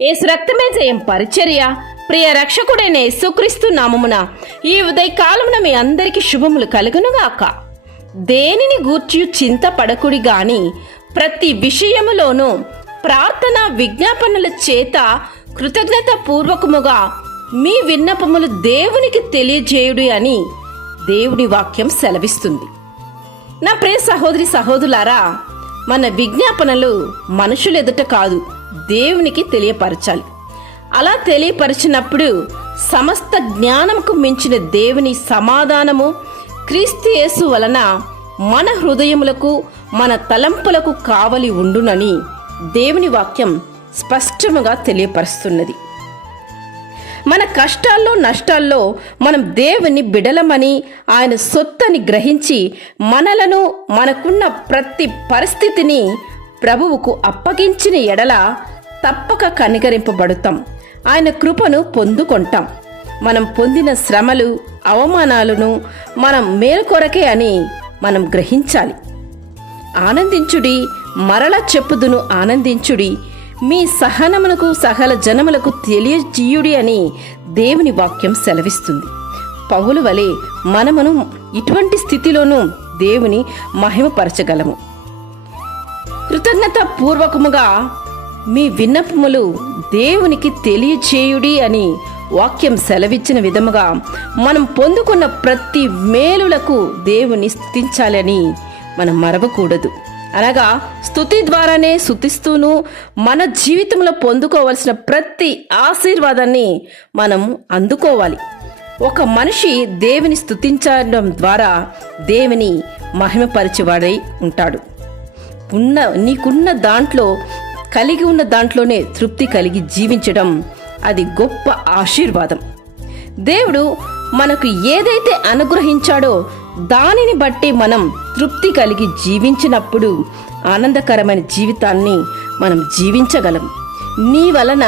యేసు రక్తమే జయం పరిచర్య. ప్రియ రక్షకుడైన యేసుక్రీస్తు నామమున ఈ ఉదయకాలమున మీ అందరికీ శుభములు కలుగునుగాక. దేనిని గూర్చి చింతపడకుడి గాని ప్రతి విషయములోనూ ప్రార్థన విజ్ఞాపనల చేత కృతజ్ఞత పూర్వకముగా మీ విన్నపములు దేవునికి తెలియజేయుడి అని దేవుని వాక్యం సెలవిస్తుంది. నా ప్రియ సహోదరి సహోదరులారా, మన విజ్ఞాపనలు మనుషులు ఎదుట కాదు, దేవునికి తెలియపరచాలి. అలా తెలియపరిచినప్పుడు సమస్త జ్ఞానముకు మించిన దేవుని సమాధానము క్రీస్తు యేసు వలన మన హృదయములకు మన తలంపులకు కావలి ఉండునని దేవుని వాక్యం స్పష్టముగా తెలియపరుస్తున్నది. మన కష్టాల్లో నష్టాల్లో మనం దేవుని బిడలమని, ఆయన సొత్తని గ్రహించి మనలను మనకున్న ప్రతి పరిస్థితిని ప్రభువుకు అప్పగించిన ఎడల తప్పక కనికరింపబడతాం, ఆయన కృపను పొందుకుంటాం. మనం పొందిన శ్రమలు అవమానాలను మనం మేలు కొరకే అని మనం గ్రహించాలి. ఆనందించుడి, మరల చెప్పుదును ఆనందించుడి, మీ సహనమునకు సకల జనములకు తెలియజేయుడి అని దేవుని వాక్యం సెలవిస్తుంది. పౌలు వలె మనమును ఇటువంటి స్థితిలోనూ దేవుని మహిమపరచగలము. కృతజ్ఞత పూర్వకముగా మీ విన్నపములు దేవునికి తెలియచేయుడి అని వాక్యం సెలవిచ్చిన విధముగా మనం పొందుకున్న ప్రతి మేలులకు దేవుని స్తుతించాలని మనం మరవకూడదు. అనగా స్తుతి ద్వారానే స్తుతిస్తూను మన జీవితంలో పొందుకోవలసిన ప్రతి ఆశీర్వాదాన్ని మనం అందుకోవాలి. ఒక మనిషి దేవుని స్తుతించడం ద్వారా దేవుని మహిమపరిచేవాడై ఉంటాడు. నీకున్న దాంట్లో కలిగి ఉన్న దాంట్లోనే తృప్తి కలిగి జీవించడం అది గొప్ప ఆశీర్వాదం. దేవుడు మనకు ఏదైతే అనుగ్రహించాడో దానిని బట్టి మనం తృప్తి కలిగి జీవించినప్పుడు ఆనందకరమైన జీవితాన్ని మనం జీవించగలం. నీ వలన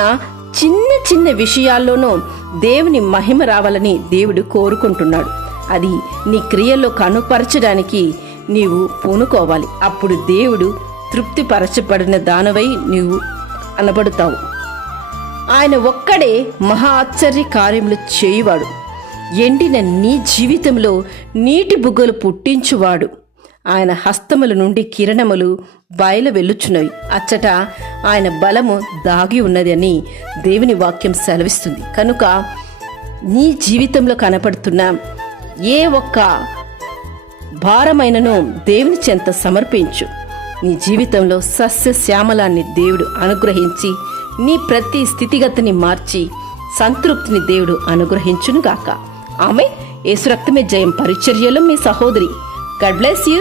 చిన్న చిన్న విషయాల్లోనూ దేవుని మహిమ రావాలని దేవుడు కోరుకుంటున్నాడు. అది నీ క్రియల్లో కనుపరచడానికి నీవు పూనుకోవాలి. అప్పుడు దేవుడు తృప్తిపరచబడిన దానవై నీవు అనబడుతావు. ఆయన ఒక్కడే మహా ఆశ్చర్య కార్యములు చేయువాడు. ఎండిన నీ జీవితంలో నీటి బుగ్గలు పుట్టించువాడు. ఆయన హస్తముల నుండి కిరణములు బయలు వెల్లుచున్నవి. అచ్చట ఆయన బలము దాగి ఉన్నది అని దేవుని వాక్యం సెలవిస్తుంది. కనుక నీ జీవితంలో కనపడుతున్న ఏ ఒక్క భారమైనను దేవుని చెంత సమర్పించు. నీ జీవితంలో సస్యశ్యామలాన్ని దేవుడు అనుగ్రహించి నీ ప్రతి స్థితిగతిని మార్చి సంతృప్తిని దేవుడు అనుగ్రహించునుగాక. ఆమె యేసు రక్తమే జయం పరిచర్యలో మీ సహోదరి. God bless you.